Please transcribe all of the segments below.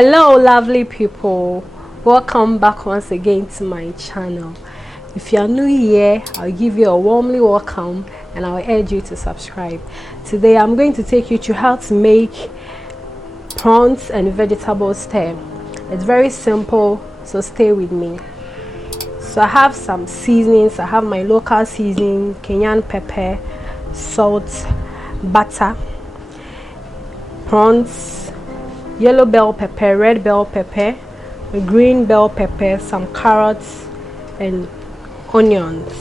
Hello lovely people, welcome back once again to my channel. If you are new here, I'll give you a warmly welcome and I'll urge you to subscribe. Today I'm going to take you to how to make prawns and vegetable stir. It's very simple, so stay with me. So I have some seasonings. I have my local seasoning, Kenyan pepper, salt, butter, prawns, yellow bell pepper, red bell pepper, green bell pepper, some carrots and onions.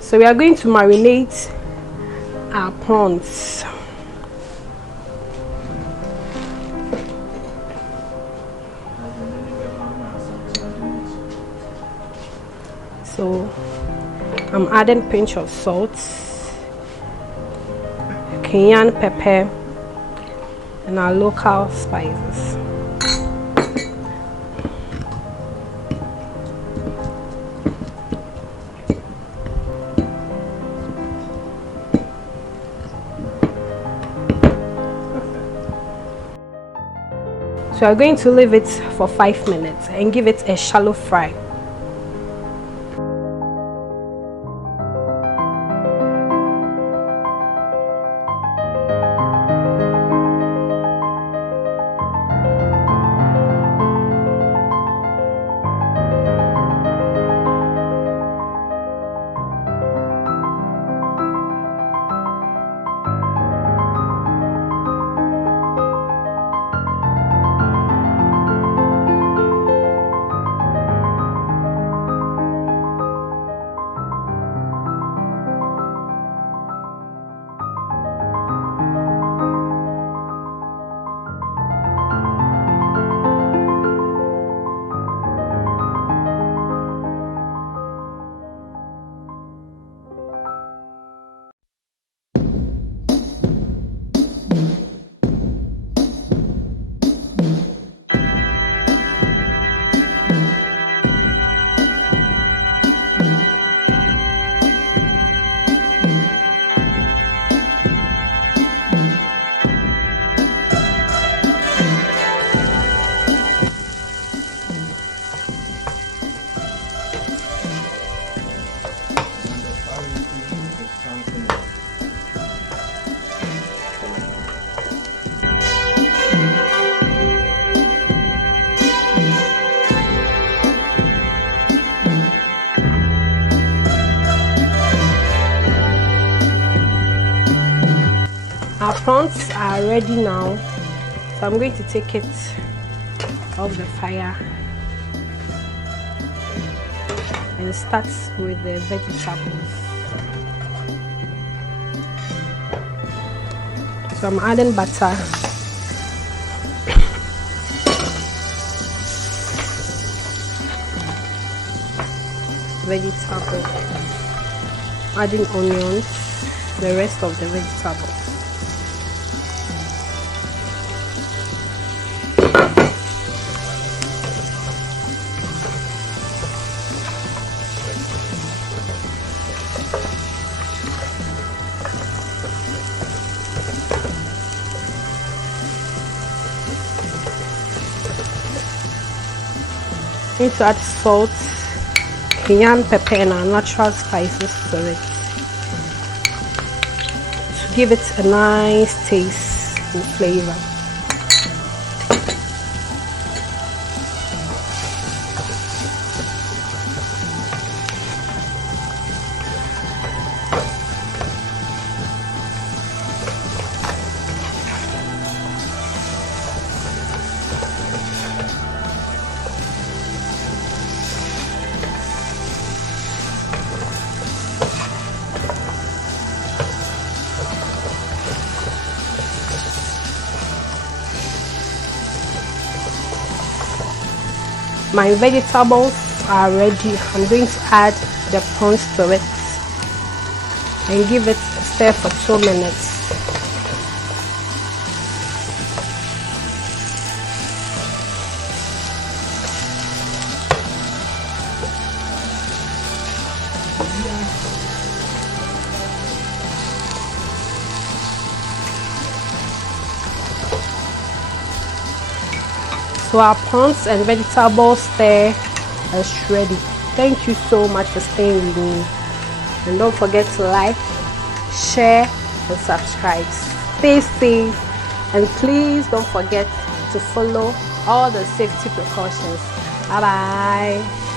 So we are going to marinate our prawns. So I'm adding a pinch of salt, Kenyan pepper, and our local spices. So I'm going to leave it for 5 minutes and give it a shallow fry. Our prawns are ready now, so I'm going to take it off the fire and start with the vegetables. So I'm adding butter, vegetable, adding onions, the rest of the vegetables. Need to add salt, Kenyan pepper and our natural spices to it to give it a nice taste and flavor. My vegetables are ready. I'm going to add the prawns to it and give it a stir for 2 minutes. So our prawns and vegetable stir is ready. Thank you so much for staying with me, and don't forget to like, share and subscribe. Stay safe, and please don't forget to follow all the safety precautions. Bye bye.